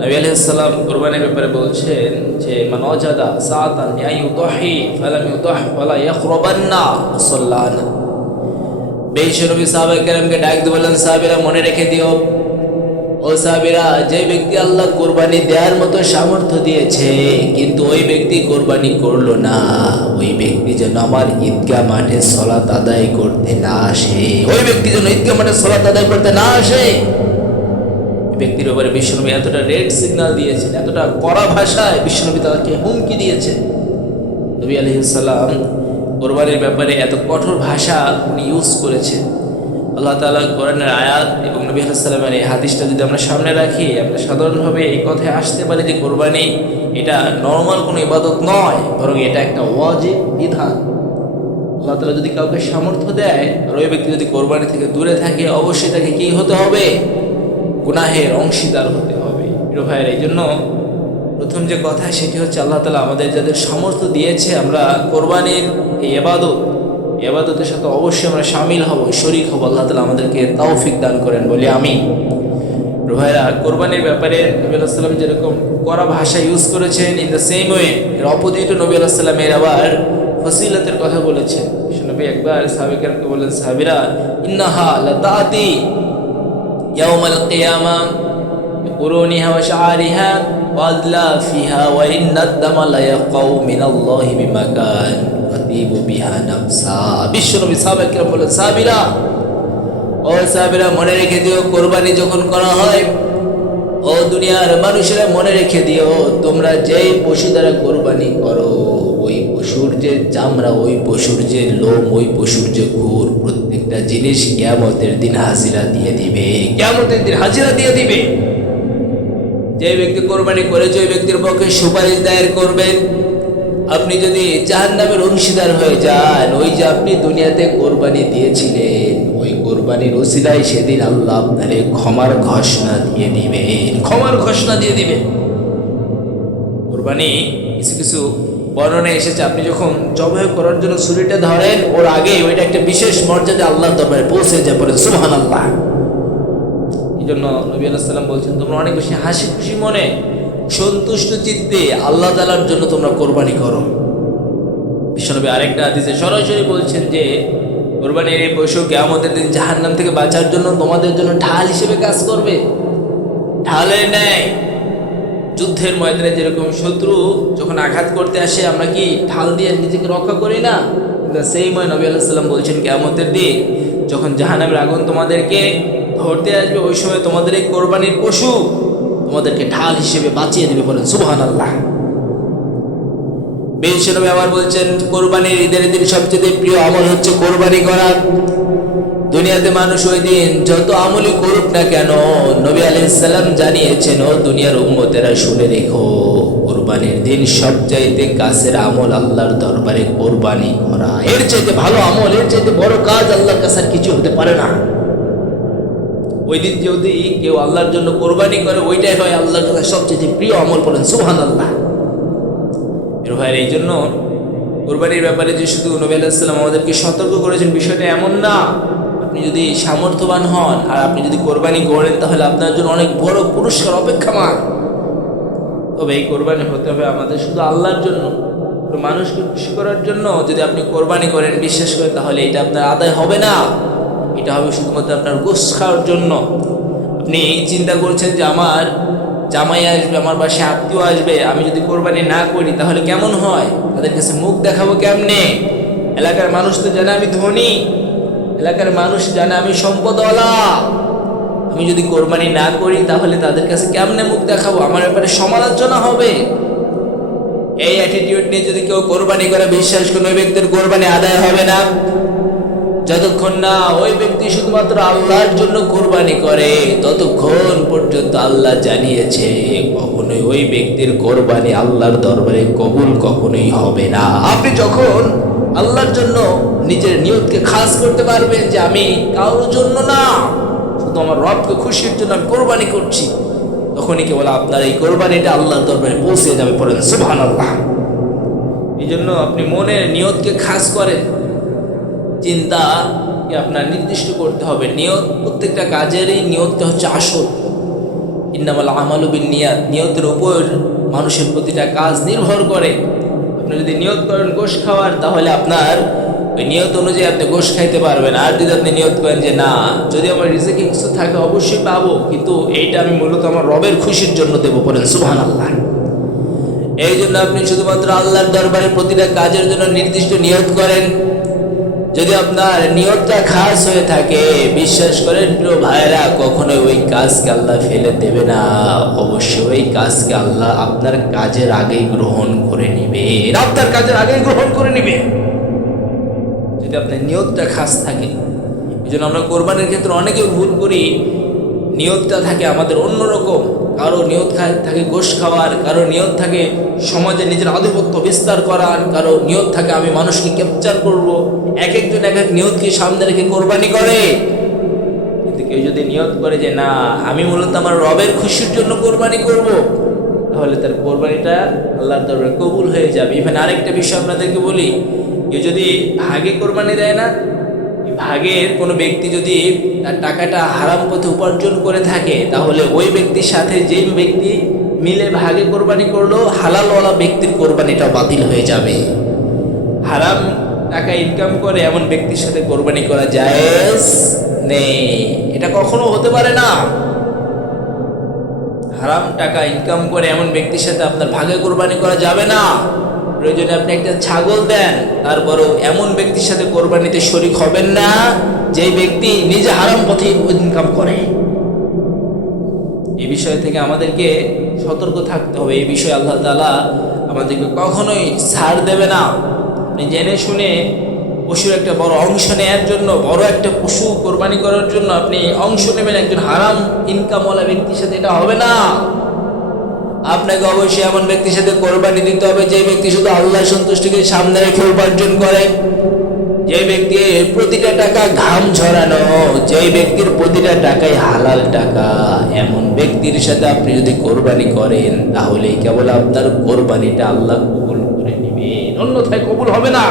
নবী আলাইহিস সালাম কুরবানির ব্যাপারে বলছেন যে মান ওয়াজাদা সাআতান ইয়ায়ুদাহি ফালাম ইউদাহ ফালা ইয়াখরাবান্না মুসাল্লানা। নবী সাহাবায়ে কেরামকে ডাক দিয়ে বললেন, সাহাবীরা মনে রেখে দিও, ও সাহাবীরা, যে ব্যক্তি আল্লাহ কুরবানি দেওয়ার মতো সামর্থ্য দিয়েছে কিন্তু ওই ব্যক্তি কুরবানি করলো না, ওই ব্যক্তি যেন আমার ঈদগাহ মাঠে সালাত আদায় করতে না আসে, ওই ব্যক্তি যেন ঈদগাহ মাঠে সালাত আদায় করতে না আসে। ব্যক্তির ব্যাপারে বিশ্বনবী এতটা রেড সিগন্যাল দিয়েছেন, এতটা কড়া ভাষায় বিশ্বনবী তাকে হুমকি দিয়েছেন। নবী আলাইহিস সালাম কোরবানির ব্যাপারে এত কঠোর ভাষা উনি ইউজ করেছেন। আল্লাহ তাআলা কোরআনের আয়াত এবং নবী আলাইহিস সালামের এই হাদিসটা যদি আমরা সামনে রাখি, আমরা সাধারণভাবে এই কথায় আসতে পারি যে কোরবানি এটা নর্মাল কোনো ইবাদত নয়, বরং এটা একটা ওয়াজিব বিধান। আল্লাহ তাআলা যদি কাউকে সামর্থ্য দেয় আর ওই ব্যক্তি যদি কোরবানি থেকে দূরে থাকে, অবশ্যই তাকে কি হতে হবে? গুনাহের অংশীদার হতে হবে। প্রিয় ভাইয়ের, এই জন্য প্রথম যে কথা সেটি হচ্ছে আল্লাহ তাআলা আমাদের যাদের সামর্থ্য দিয়েছে আমরা কোরবানির এই ইবাদতের সাথে অবশ্যই আমরা শামিল হব, শরীক হব। আল্লাহ তাআলা আমাদেরকে তৌফিক দান করেন বলি আমি। প্রিয় ভাইরা, কোরবানির ব্যাপারে নবী আলাইহিস সালাম যেরকম কড়া ভাষা ইউজ করেছেন, ইন দ্য সেম ওয়ে এর অপোজিট নবী আলাইহিস সালামের আবার ফজিলতের কথা বলেছেন। নবী একবার সাহাবায়ে কেরামকে বললেন, সাহাবীরা, ইন্নাহা লাতাতি ইয়াউমাল কিয়ামা বিকুরুনিহা ওয়া শাআরিহা ওয়া আদলাফিহা ওয়া ইন্নাদ দামা লা ইয়াকাউ মিনাল্লাহি বিমাকান ফাতিবু বিহা নাফসা। বিশ্বনবী সাহাবায়ে কেরাম বললেন, সাহাবীরা, ও সাহাবীরা, মনে রেখে দিও, কোরবানি যখন করা হয়, ও দুনিয়ার মানুষেরা মনে রেখে দিও, তোমরা যেই পশু দ্বারা কোরবানি করো, ওই পশুর যে চামড়া, ওই পশুর যে লোম, ওই পশুর যে খুর, প্রত্যেকটা জিনিস কিয়ামতের দিন হাজিরা দিয়ে দিবে। কিয়ামতের দিন হাজিরা দিয়ে দিবে। যে ব্যক্তি কোরবানি করেছে ওই ব্যক্তির পক্ষে সুপারিশ দায়ের করবেন। আপনি যদি জাহান্নামের অংশীদার হয়ে যান, ওই যে আপনি দুনিয়াতে কোরবানি দিয়েছিলেন, ওই কোরবানির ওসিলায় সেদিন আল্লাহ আপনারে ক্ষমার ঘোষণা দিয়ে দিবেন, ক্ষমার ঘোষণা দিয়ে দিবেন। কোরবানি কিছু কিছু বর্ণনায় এসেছে, আপনি যখন জবাই করার জন্য ছুরিটা ধরেন, ওর আগে ওইটা একটা বিশেষ মর্যাদা আল্লাহর দরবারে পৌঁছে যায়, পরে সুবহানাল্লাহ। এই জন্য নবী আলাইহিস সালাম বলছেন, তোমরা অনেক বেশি হাসি খুশি মনে, সন্তুষ্ট চিত্তে আল্লাহ তাআলার জন্য তোমরা কোরবানি করো। বিশ্বনবী আরেকটা হাদিসে সরাসরি বলছেন যে কোরবানির এই পশু কিয়ামতের দিন জাহান্নাম থেকে বাঁচার জন্য তোমাদের জন্য ঢাল হিসেবে কাজ করবে। ঢালের ন্যায় যুদ্ধের ময়দানে যেরকম শত্রু যখন আঘাত করতে আসে আমরা কি ঢাল দিয়ে নিজেকে রক্ষা করি না, সেই ময় নবী আলাইহিস সালাম বলছেন কিয়ামতের দিন যখন জাহান্নামের আগুন তোমাদেরকে ধরতে আসবে, ওই সময় তোমাদের এই কোরবানির পশু তোমাদেরকে ঢাল হিসেবে বাঁচিয়ে দেবে, বলেন সুবহানাল্লাহ। বিশ্বনবী আবার বলছেন, কোরবানির ঈদের দিন সবচেয়ে প্রিয় আমল হচ্ছে কোরবানি করা। দুনিয়াতে মানুষ ওই দিন যত আমলই করুক না কেন, নবী আলাইহিস সালাম জানিয়েছেন, ও দুনিয়ার উম্মতেরা শুনে রেখো, কোরবানির দিন সবচাইতে কাছের আমল আল্লাহর দরবারে কোরবানি করা। এর চাইতে ভালো আমল, এর চাইতে বড় কাজ আল্লাহর কাছে আর কিছু হতে পারে না। ওই দিন যদি কেউ আল্লাহর জন্য কোরবানি করে, ওইটাই হয় আল্লাহর কাছে সবচেয়ে প্রিয় আমল, বলেন সুবহানাল্লাহ। এর ভাইয়ের, এই জন্য কোরবানির ব্যাপারে যে শুধু নবী আলাইহিস সালাম আমাদেরকে সতর্ক করেছেন, বিষয়টা এমন না। আপনি যদি সামর্থ্যবান হন আর আপনি যদি কোরবানি করেন, তাহলে আপনার জন্য অনেক বড় পুরস্কার অপেক্ষমান। তবে এই কোরবানি হতে হবে আমাদের শুধু আল্লাহর জন্য, মানুষকে খুশি করার জন্য যদি আপনি কোরবানি করেন, বিশ্বাস করেন, তাহলে এটা আপনার আদায় হবে না। এটা হবে শুধুমাত্র আপনার গোশত খাওয়ার জন্য। আপনি চিন্তা করছেন যে আমার জামাই আসবে, আমার বাসায় আত্মীয় আসবে, আমি যদি কোরবানি না করি তাহলে কেমন হয়, তাদের কাছে মুখ দেখাবো কেমনে? এলাকার মানুষ তো জানে আমি ধনী, এলাকার মানুষ জানে আমি সম্পদওয়ালা। আমি যদি কোরবানি না করি তাহলে তাদের কাছে কেমনে মুখ দেখাবো? আমার ব্যাপারে সমালোচনা হবে। এই অ্যাটিটিউড নিয়ে যদি কেউ কোরবানি করে, বিশ্বাস করুন ওই ব্যক্তির কোরবানি আদায় হবে না, যতক্ষণ না ওই ব্যক্তি শুধুমাত্র আল্লাহর জন্য কোরবানি করে। ততক্ষণ পর্যন্ত আল্লাহ জানিয়েছে কখনোই ওই ব্যক্তির কোরবানি আল্লাহর দরবারে কবুল কখনোই হবে না। আপনি যখন আল্লাহর জন্য নিজের নিয়তকে খাস করতে পারবেন যে আমি কারোর জন্য না, শুধু আমার রবকে খুশির জন্য আমি কোরবানি করছি, তখনই কেবল আপনার এই কোরবানিটা আল্লাহর দরবারে পৌঁছে যাবে, পড়েন সুবহানাল্লাহ। এই জন্য আপনি মনের নিয়তকে খাস করেন, চিন্তা আপনার নির্দিষ্ট করতে হবে। নিয়ত, প্রত্যেকটা কাজেরই নিয়তটা হচ্ছে আসল। ইন্নামাল আমালু বিন্নিয়াত, নিয়তের উপর মানুষের প্রতিটা কাজ নির্ভর করে। আপনি যদি নিয়ত করেন গোশ খাওয়ার, তাহলে আপনার ওই নিয়ত অনুযায়ী আপনি গোশ খাইতে পারবেন। আর যদি আপনি নিয়ত করেন যে না, যদি আমার রিজিকে কিছু থাকে অবশ্যই পাবো, কিন্তু এইটা আমি মূলত আমার রবের খুশির জন্য দেবো, বলেন সুবহানাল্লাহ। এই জন্য আপনি শুধুমাত্র আল্লাহর দরবারে প্রতিটা কাজের জন্য নির্দিষ্ট নিয়ত করেন। যদি আপনার নিয়তটা খাস হয়ে থাকে, বিশ্বাস করেন প্রিয় ভাইরা, কখনোই ওই কাজকে আল্লাহ ফেলে দেবে না। অবশ্যই ওই কাজকে আল্লাহ আপনার কাজের আগেই গ্রহণ করে নিবে, আপনার কাজের আগেই গ্রহণ করে নিবে, যদি আপনার নিয়তটা খাস থাকে। এই জন্য আমরা কোরবানির ক্ষেত্রে অনেকে ভুল করি, নিয়তটা থাকে আমাদের অন্যরকম। কারো নিয়ত থাকে গোশ খাওয়ার, কারো নিয়ত থাকে সমাজে নিজের আধিপত্য বিস্তার করার, কারো নিয়ত থাকে আমি মানুষকে ক্যাপচার করব। এক একজন এক এক নিয়তকে সামনে রেখে কোরবানি করে। কিন্তু কেউ যদি নিয়ত করে যে না, আমি মূলত আমার রবের খুশির জন্য কোরবানি করব, তাহলে তার কোরবানিটা আল্লাহর দরবারে কবুল হয়ে যাবে। ইভেন আরেকটা বিষয় আপনাদেরকে বলি, কেউ যদি ভাগে কোরবানি দেয় না, ভাগের কোনো ব্যক্তি যদি তার টাকাটা হারাম পথে উপার্জন করে থাকে, তাহলে ওই ব্যক্তির সাথে যে ব্যক্তি মিলে ভাগে কোরবানি করলো, হালালওয়ালা ব্যক্তির কোরবানিটা বাতিল হয়ে যাবে। হারাম টাকা ইনকাম করে এমন ব্যক্তির সাথে কোরবানি করা জায়েজ নেই, এটা কখনো হতে পারে না। হারাম টাকা ইনকাম করে এমন ব্যক্তির সাথে আপনার ভাগে কোরবানি করা যাবে না। প্রয়োজনে আপনি একটা ছাগল দেন, তারপরেও এমন ব্যক্তির সাথে কোরবানিতে শরীক হবেন না যে ব্যক্তি নিজে হারাম পথে ইনকাম করে। এই বিষয় থেকে আমাদেরকে সতর্ক থাকতে হবে। এই বিষয়ে আল্লাহ তাআলা আমাদেরকে কখনোই ছাড় দেবে না। আপনি জেনে শুনে পশুর একটা বড় অংশ নেওয়ার জন্য, বড় একটা পশু কোরবানি করার জন্য আপনি অংশ নেবেন একজন হারাম ইনকামওয়ালা ব্যক্তির সাথে, এটা হবে না। আপনাকে অবশ্যই এমন ব্যক্তির সাথে কোরবানি দিতে হবে যে ব্যক্তি শুধু আল্লাহ সন্তুষ্টিকে সামনে রেখে উপার্জন করে, যে ব্যক্তির প্রতিটা টাকা ঘাম ঝরানো, যে ব্যক্তির প্রতিটা টাকাই হালাল টাকা, এমন ব্যক্তির সাথে আপনি যদি কোরবানি করেন, তাহলে কেবল আপনার কোরবানিটা আল্লাহ কবুল করে নেবেন, অন্যথায় কবুল হবে না।